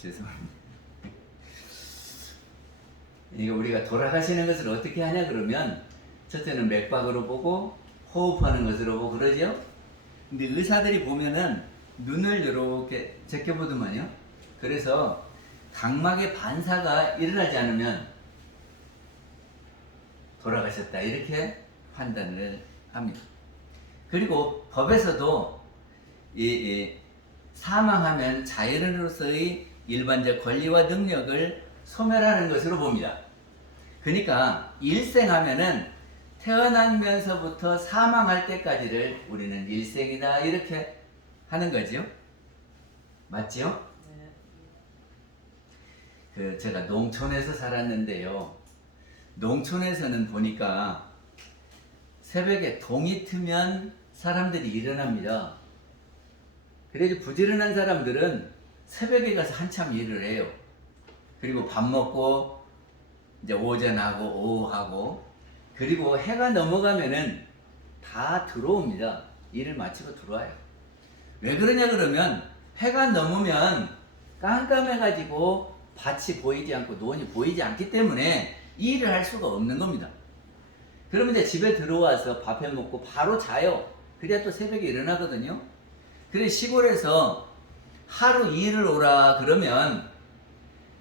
죄송합니다. 이거 우리가 돌아가시는 것을 어떻게 하냐 그러면 첫째는 맥박으로 보고 호흡하는 것으로 보고 그러죠. 근데 의사들이 보면은 눈을 이렇게 제껴보더만요. 그래서 각막의 반사가 일어나지 않으면 돌아가셨다 이렇게 판단을 합니다. 그리고 법에서도 이, 이 사망하면 자연인으로서의 일반적 권리와 능력을 소멸하는 것으로 봅니다. 그러니까 일생하면은 태어나면서부터 사망할 때까지를 우리는 일생이다 이렇게 하는 거죠. 맞지요? 그 제가 농촌에서 살았는데요. 농촌에서는 보니까 새벽에 동이 트면 사람들이 일어납니다. 그래도 부지런한 사람들은 새벽에 가서 한참 일을 해요. 그리고 밥 먹고 이제 오전하고 오후하고 그리고 해가 넘어가면은 다 들어옵니다. 일을 마치고 들어와요. 왜 그러냐 그러면 해가 넘으면 깜깜해가지고 밭이 보이지 않고 논이 보이지 않기 때문에 일을 할 수가 없는 겁니다. 그러면 이제 집에 들어와서 밥해 먹고 바로 자요. 그래야 또 새벽에 일어나거든요. 그래 시골에서 하루 일을 오라 그러면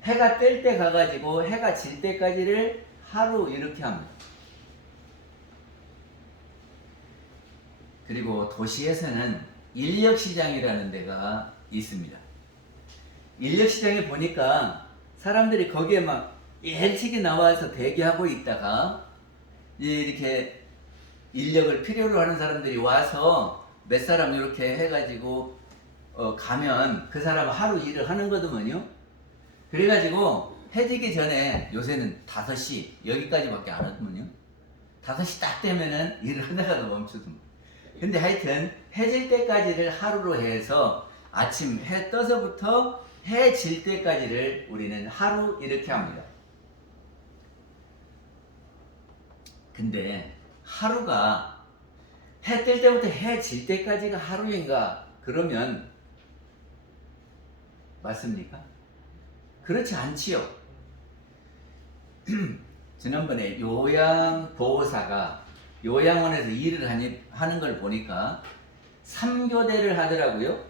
해가 뜰 때 가가지고 해가 질 때까지를 하루 이렇게 합니다. 그리고 도시에서는 인력시장이라는 데가 있습니다. 인력시장에 보니까 사람들이 거기에 막 일찍이 나와서 대기하고 있다가 이렇게 인력을 필요로 하는 사람들이 와서 몇 사람 이렇게 해가지고 어, 가면 그 사람 하루 일을 하는 거더만요. 그래가지고 해지기 전에 요새는 5시 여기까지밖에 안 하더만요. 5시 딱 되면은 일을 하다가도 멈추더만. 근데 하여튼 해질 때까지를 하루로 해서 아침 해 떠서부터 해 질 때까지를 우리는 하루 이렇게 합니다. 근데 하루가 해 뜰 때부터 해 질 때까지가 하루인가? 그러면 맞습니까? 그렇지 않지요. 지난번에 요양보호사가 요양원에서 일을 하니, 하는 걸 보니까 3교대를 하더라고요.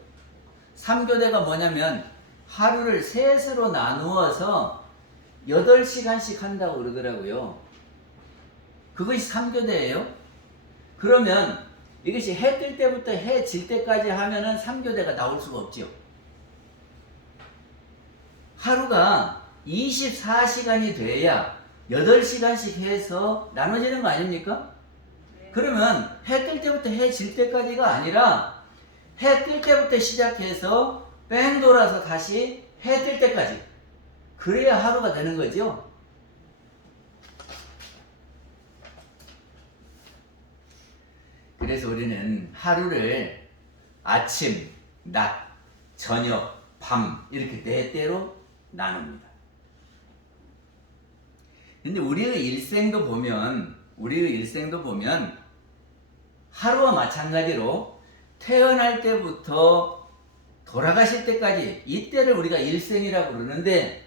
3교대가 뭐냐면 하루를 셋으로 나누어서 8시간씩 한다고 그러더라고요. 그것이 3교대예요. 그러면 이것이 해 뜰 때부터 해 질 때까지 하면은 3교대가 나올 수가 없지요. 하루가 24시간이 돼야 8시간씩 해서 나눠지는 거 아닙니까? 그러면 해 뜰 때부터 해 질 때까지가 아니라 해 뜰 때부터 시작해서 뺑 돌아서 다시 해 뜰 때까지. 그래야 하루가 되는 거죠. 그래서 우리는 하루를 아침, 낮, 저녁, 밤 이렇게 네 때로 나눕니다. 근데 우리의 일생도 보면 우리의 일생도 보면 하루와 마찬가지로 태어날 때부터 돌아가실 때까지 이때를 우리가 일생이라고 그러는데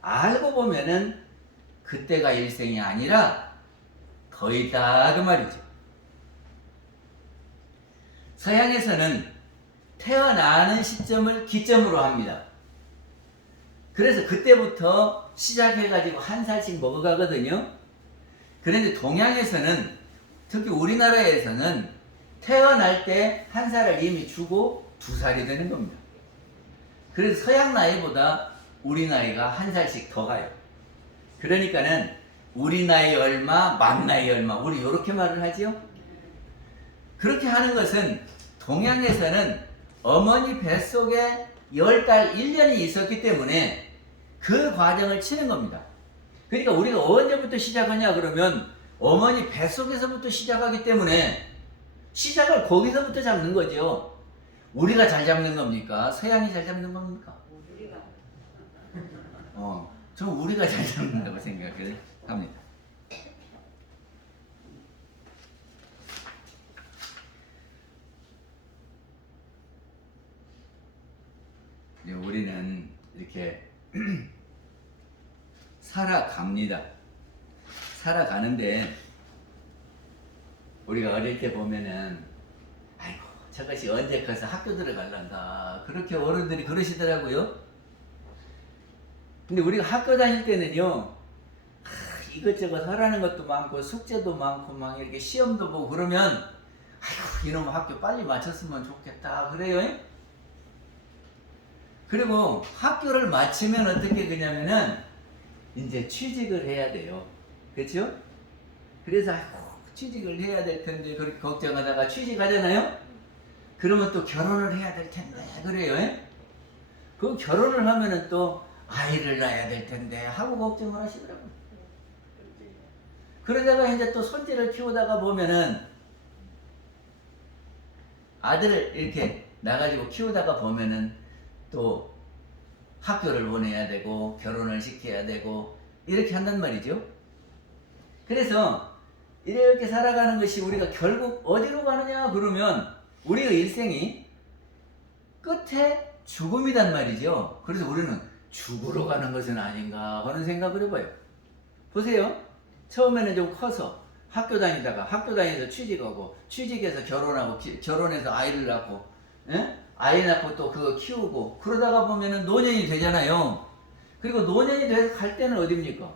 알고 보면은 그때가 일생이 아니라 더 있다 그 말이죠. 서양에서는 태어나는 시점을 기점으로 합니다. 그래서 그때부터 시작해가지고 한 살씩 먹어가거든요. 그런데 동양에서는 특히 우리나라에서는 태어날 때 한 살을 이미 주고 두 살이 되는 겁니다. 그래서 서양 나이보다 우리 나이가 한 살씩 더 가요. 그러니까는 우리 나이 얼마, 만 나이 얼마, 우리 이렇게 말을 하지요. 그렇게 하는 것은 동양에서는 어머니 뱃속에 열 달, 1년이 있었기 때문에 그 과정을 치는 겁니다. 그러니까 우리가 언제부터 시작하냐 그러면 어머니 뱃속에서부터 시작하기 때문에 시작을 거기서부터 잡는 거죠. 우리가 잘 잡는 겁니까? 서양이 잘 잡는 겁니까? 우리가 어, 저 우리가 잘 잡는다고 생각을 합니다. 우리는 이렇게 살아갑니다. 살아가는데 우리가 어릴 때 보면은 아이고 저것이 언제 커서 학교 들어갈란가 그렇게 어른들이 그러시더라고요. 근데 우리가 학교 다닐 때는요 아, 이것저것 하라는 것도 많고 숙제도 많고 막 이렇게 시험도 보고 그러면 아이고 이놈 학교 빨리 마쳤으면 좋겠다 그래요. 그리고 학교를 마치면 어떻게 그냐면은 이제 취직을 해야 돼요. 그렇죠? 그래서 취직을 해야 될 텐데 그렇게 걱정하다가 취직하잖아요. 그러면 또 결혼을 해야 될 텐데 그래요. 예? 그 결혼을 하면은 또 아이를 낳아야 될 텐데 하고 걱정을 하시더라고요. 그러다가 이제 또 손재를 키우다가 보면은 아들을 이렇게 나가지고 키우다가 보면은 또 학교를 보내야 되고 결혼을 시켜야 되고 이렇게 한단 말이죠. 그래서 이렇게 살아가는 것이 우리가 결국 어디로 가느냐 그러면 우리의 일생이 끝에 죽음이단 말이죠. 그래서 우리는 죽으러 가는 것은 아닌가 하는 생각을 해봐요. 보세요. 처음에는 좀 커서 학교 다니다가 학교 다니면서 취직하고 취직해서 결혼하고 기- 결혼해서 아이를 낳고 예? 아이 낳고 또 그거 키우고 그러다가 보면은 노년이 되잖아요. 그리고 노년이 돼서 갈 때는 어딥니까?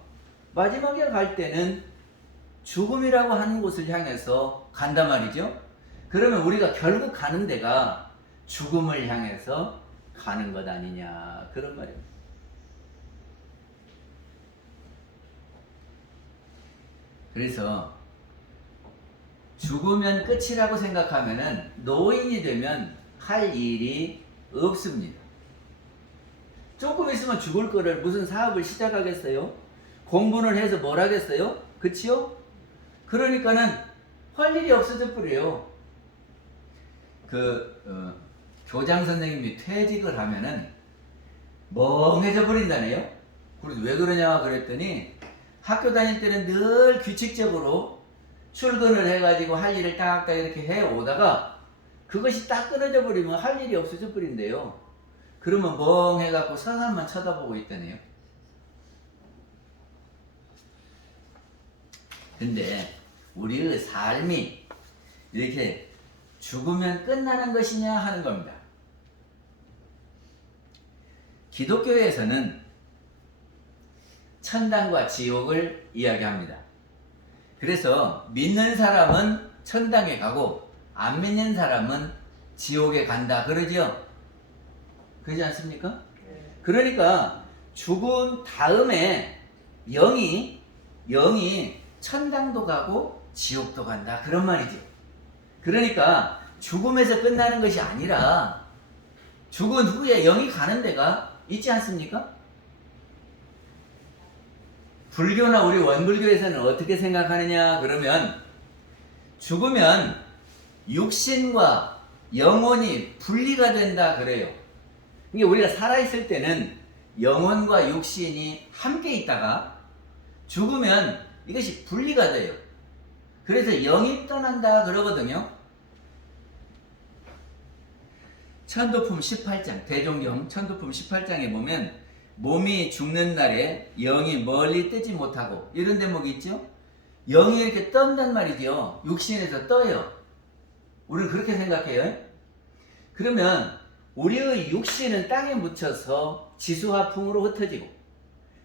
마지막에 갈 때는 죽음이라고 하는 곳을 향해서 간단 말이죠. 그러면 우리가 결국 가는 데가 죽음을 향해서 가는 것 아니냐 그런 말입니다. 그래서 죽으면 끝이라고 생각하면은 노인이 되면 할 일이 없습니다. 조금 있으면 죽을 거를 무슨 사업을 시작하겠어요? 공부를 해서 뭘 하겠어요? 그치요? 그러니까는 할 일이 없어져 버려요. 그 어, 교장 선생님이 퇴직을 하면은 멍해져 버린다네요. 그래서 왜 그러냐 그랬더니 학교 다닐 때는 늘 규칙적으로 출근을 해가지고 할 일을 딱딱 이렇게 해 오다가 그것이 딱 끊어져 버리면 할 일이 없어져 버린대요. 그러면 멍해갖고 서산만 쳐다보고 있다네요. 근데 우리의 삶이 이렇게 죽으면 끝나는 것이냐 하는 겁니다. 기독교에서는 천당과 지옥을 이야기합니다. 그래서 믿는 사람은 천당에 가고 안 믿는 사람은 지옥에 간다 그러지요? 그러지 않습니까? 그러니까 죽은 다음에 영이 영이 천당도 가고 지옥도 간다 그런 말이죠. 그러니까 죽음에서 끝나는 것이 아니라 죽은 후에 영이 가는 데가 있지 않습니까? 불교나 우리 원불교에서는 어떻게 생각하느냐 그러면 죽으면 육신과 영혼이 분리가 된다 그래요. 이게 우리가 살아있을 때는 영혼과 육신이 함께 있다가 죽으면 이것이 분리가 돼요. 그래서 영이 떠난다 그러거든요. 천도품 18장, 대종경 천도품 18장에 보면 몸이 죽는 날에 영이 멀리 뜨지 못하고 이런 대목이 있죠? 영이 이렇게 떤단 말이죠. 육신에서 떠요. 우리는 그렇게 생각해요. 그러면 우리의 육신은 땅에 묻혀서 지수화풍으로 흩어지고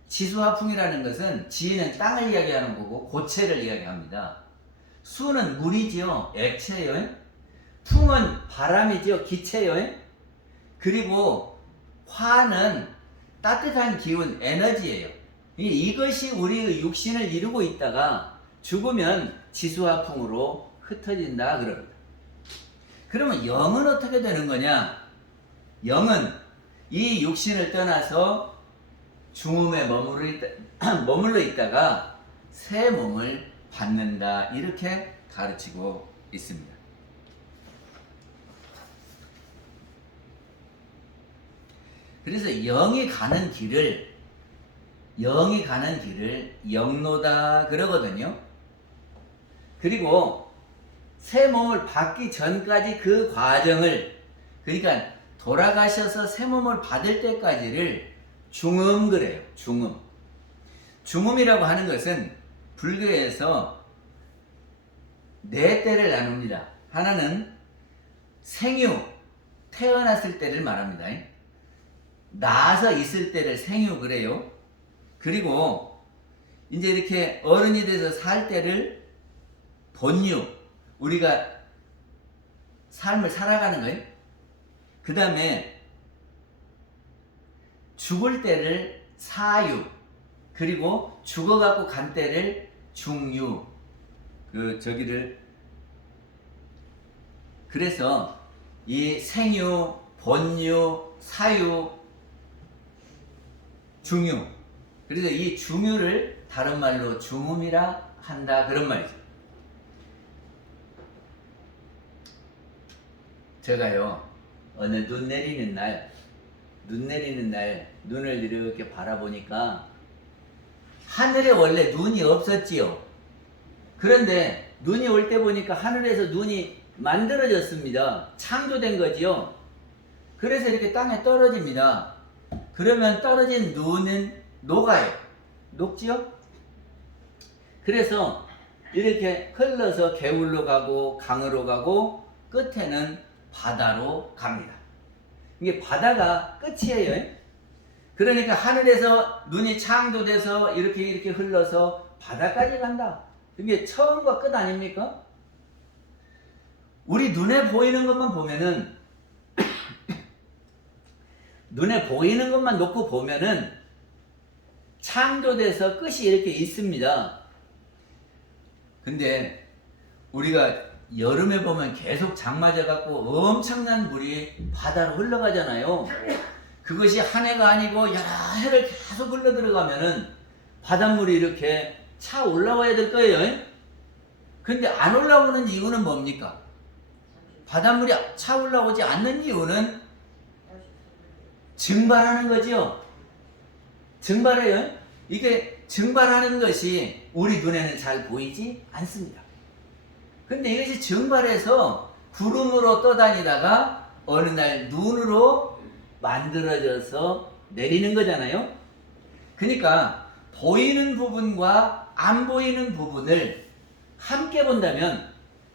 지수화풍이라는 것은 지는 땅을 이야기하는 거고 고체를 이야기합니다. 수는 물이지요. 액체예요. 풍은 바람이지요. 기체예요. 그리고 화는 따뜻한 기운, 에너지예요. 이- 이것이 우리의 육신을 이루고 있다가 죽으면 지수화풍으로 흩어진다 그럽니다. 그러면 영은 어떻게 되는 거냐? 영은 이 육신을 떠나서 중음에 머물러, 있다, 머물러 있다가 새 몸을 받는다 이렇게 가르치고 있습니다. 그래서 영이 가는 길을 영이 가는 길을 영로다 그러거든요. 그리고 새 몸을 받기 전까지 그 과정을 그러니까 돌아가셔서 새 몸을 받을 때까지를 중음 그래요. 중음. 중음이라고 하는 것은 불교에서 네 때를 나눕니다. 하나는 생유, 태어났을 때를 말합니다. 나서 있을 때를 생유 그래요. 그리고 이제 이렇게 어른이 돼서 살 때를 본유, 우리가 삶을 살아가는 거예요. 그 다음에 죽을 때를 사유, 그리고 죽어갖고 간 때를 중유, 그 저기를 그래서 이 생유, 본유, 사유, 중유. 그래서 이 중유를 다른 말로 중음이라 한다 그런 말이죠. 제가요 어느 눈 내리는 날, 눈 내리는 날 눈을 이렇게 바라보니까 하늘에 원래 눈이 없었지요. 그런데 눈이 올 때 보니까 하늘에서 눈이 만들어졌습니다. 창조된 거지요. 그래서 이렇게 땅에 떨어집니다. 그러면 떨어진 눈은 녹아요. 녹지요? 그래서 이렇게 흘러서 개울로 가고 강으로 가고 끝에는 바다로 갑니다. 이게 바다가 끝이에요. 그러니까 하늘에서 눈이 창조돼서 이렇게 이렇게 흘러서 바다까지 간다. 이게 처음과 끝 아닙니까? 우리 눈에 보이는 것만 보면은 눈에 보이는 것만 놓고 보면은 창조돼서 끝이 이렇게 있습니다. 근데 우리가 여름에 보면 계속 장 맞아갖고 엄청난 물이 바다로 흘러가잖아요. 그것이 한 해가 아니고 여러 해를 계속 흘러 들어가면은 바닷물이 이렇게 차 올라와야 될 거예요. 근데 안 올라오는 이유는 뭡니까? 바닷물이 차 올라오지 않는 이유는 증발하는 거지요. 증발해요. 이게 증발하는 것이 우리 눈에는 잘 보이지 않습니다. 근데 이것이 증발해서 구름으로 떠다니다가 어느 날 눈으로 만들어져서 내리는 거잖아요. 그러니까 보이는 부분과 안 보이는 부분을 함께 본다면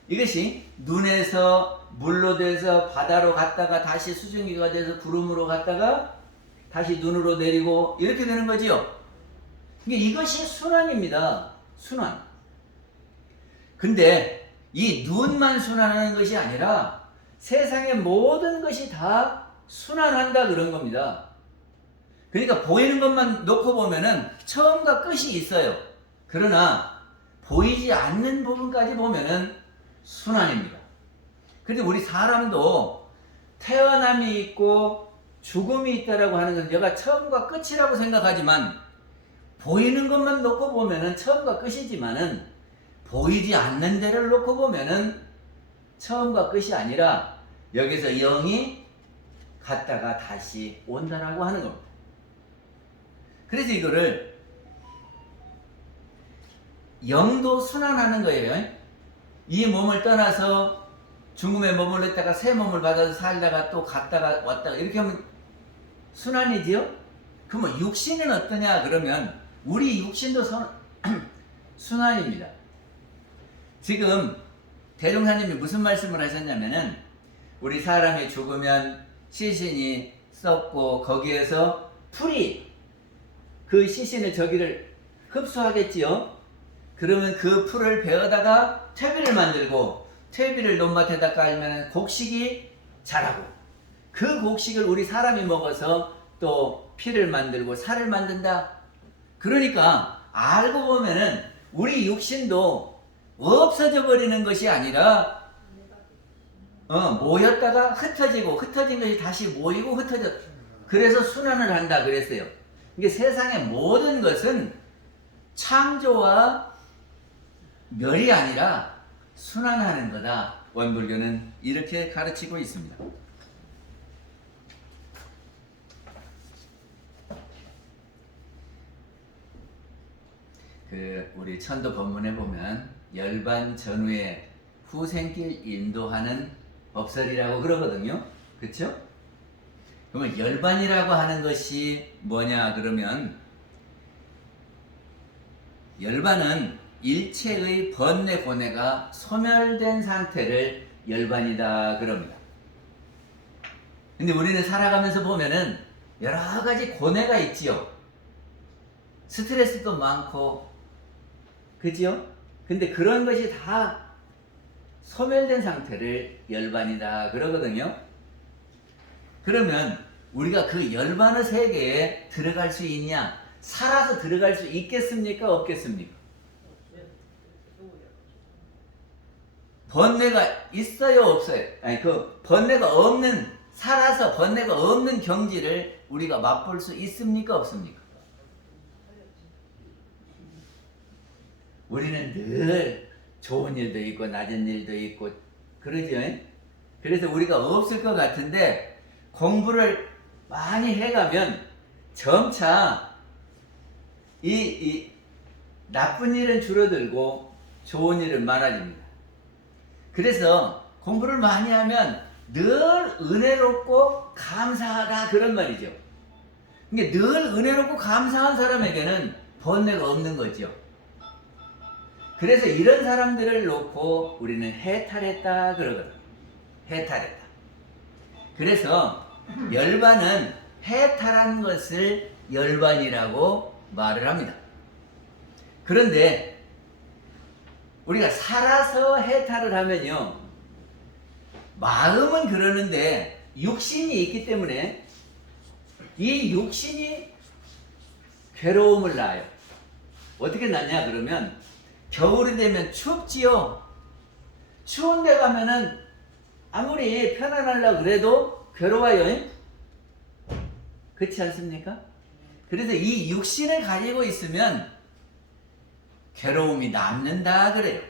이것이 눈에서 물로 돼서 바다로 갔다가 다시 수증기가 돼서 구름으로 갔다가 다시 눈으로 내리고 이렇게 되는 거지요. 이것이 순환입니다. 순환. 근데 이 눈만 순환하는 것이 아니라 세상의 모든 것이 다 순환한다 그런 겁니다. 그러니까 보이는 것만 놓고 보면은 처음과 끝이 있어요. 그러나 보이지 않는 부분까지 보면은 순환입니다. 근데 우리 사람도 태어남이 있고 죽음이 있다라고 하는 것은 내가 처음과 끝이라고 생각하지만 보이는 것만 놓고 보면은 처음과 끝이지만은 보이지 않는 데를 놓고 보면은 처음과 끝이 아니라 여기서 영이 갔다가 다시 온다라고 하는 겁니다. 그래서 이거를 영도 순환하는 거예요. 이 몸을 떠나서 중금에 머물렀다가 새 몸을 받아서 살다가 또 갔다가 왔다가 이렇게 하면 순환이지요? 그러면 육신은 어떠냐 그러면 우리 육신도 선, 순환입니다. 지금 대종사님이 무슨 말씀을 하셨냐면은 우리 사람이 죽으면 시신이 썩고 거기에서 풀이 그 시신의 저기를 흡수하겠지요. 그러면 그 풀을 베어다가 퇴비를 만들고 퇴비를 논밭에다 깔면 곡식이 자라고 그 곡식을 우리 사람이 먹어서 또 피를 만들고 살을 만든다. 그러니까 알고 보면은 우리 육신도 없어져 버리는 것이 아니라 어, 모였다가 흩어지고 흩어진 것이 다시 모이고 흩어져 그래서 순환을 한다 그랬어요. 이게 세상의 모든 것은 창조와 멸이 아니라 순환하는 거다. 원불교는 이렇게 가르치고 있습니다. 그 우리 천도 법문에 보면 열반 전후에 후생길 인도하는 법설이라고 그러거든요. 그렇죠? 그러면 열반이라고 하는 것이 뭐냐 그러면 열반은 일체의 번뇌 고뇌가 소멸된 상태를 열반이다 그럽니다. 근데 우리는 살아가면서 보면은 여러 가지 고뇌가 있지요. 스트레스도 많고, 그지요? 근데 그런 것이 다 소멸된 상태를 열반이다 그러거든요. 그러면 우리가 그 열반의 세계에 들어갈 수 있냐? 살아서 들어갈 수 있겠습니까? 없겠습니까? 번뇌가 있어요, 없어요? 아니, 그 번뇌가 없는, 살아서 번뇌가 없는 경지를 우리가 맛볼 수 있습니까? 없습니까? 우리는 늘 좋은 일도 있고, 낮은 일도 있고, 그러죠? 그래서 우리가 없을 것 같은데, 공부를 많이 해가면 점차 이, 이 나쁜 일은 줄어들고 좋은 일은 많아집니다. 그래서 공부를 많이 하면 늘 은혜롭고 감사하다 그런 말이죠. 그러니까 늘 은혜롭고 감사한 사람에게는 번뇌가 없는 거죠. 그래서 이런 사람들을 놓고 우리는 해탈했다 그러거든. 해탈했다. 그래서 열반은 해탈한 것을 열반이라고 말을 합니다. 그런데 우리가 살아서 해탈을 하면요. 마음은 그러는데 육신이 있기 때문에 이 육신이 괴로움을 낳아요. 어떻게 낳냐 그러면 겨울이 되면 춥지요. 추운 데 가면은 아무리 편안하려 그래도 괴로워요. 그렇지 않습니까? 그래서 이 육신을 가지고 있으면 괴로움이 남는다 그래요.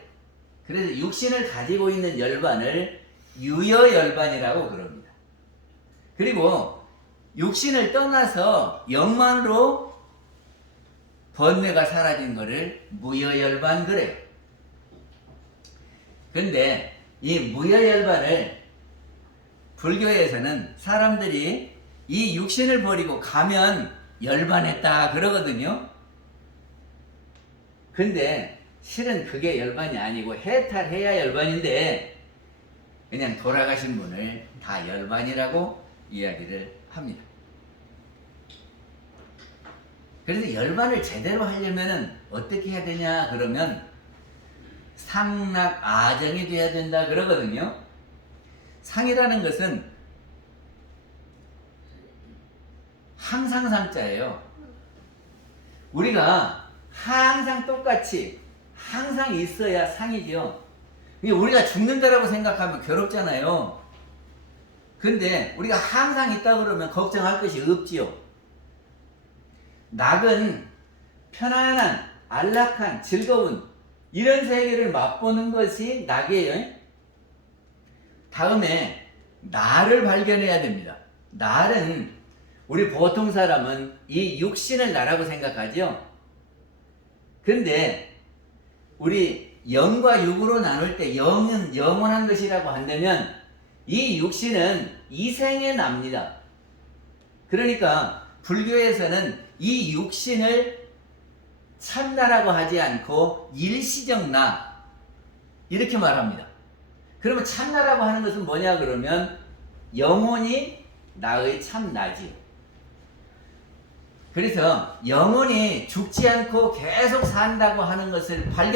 그래서 육신을 가지고 있는 열반을 유여열반이라고 그럽니다. 그리고 육신을 떠나서 영만으로 번뇌가 사라진 것을 무여열반 그래요. 근데 이 무여열반을 불교에서는 사람들이 이 육신을 버리고 가면 열반했다 그러거든요. 근데 실은 그게 열반이 아니고 해탈해야 열반인데 그냥 돌아가신 분을 다 열반이라고 이야기를 합니다. 그래서 열반을 제대로 하려면 어떻게 해야 되냐 그러면 상락 아정이 돼야 된다 그러거든요. 상이라는 것은 항상 상자예요. 우리가 항상 똑같이 항상 있어야 상이죠. 우리가 죽는다라고 생각하면 괴롭잖아요. 근데 우리가 항상 있다 그러면 걱정할 것이 없지요. 낙은 편안한, 안락한, 즐거운 이런 세계를 맛보는 것이 낙이에요. 다음에 나를 발견해야 됩니다. 날은 우리 보통 사람은 이 육신을 나라고 생각하죠. 근데 우리 영과 육으로 나눌 때 영은 영원한 것이라고 한다면 이 육신은 이생에 납니다. 그러니까 불교에서는 이 육신을 참나라고 하지 않고 일시적 나 이렇게 말합니다. 그러면 참나라고 하는 것은 뭐냐 그러면 영혼이 나의 참나지요. 그래서 영혼이 죽지 않고 계속 산다고 하는 것을 발견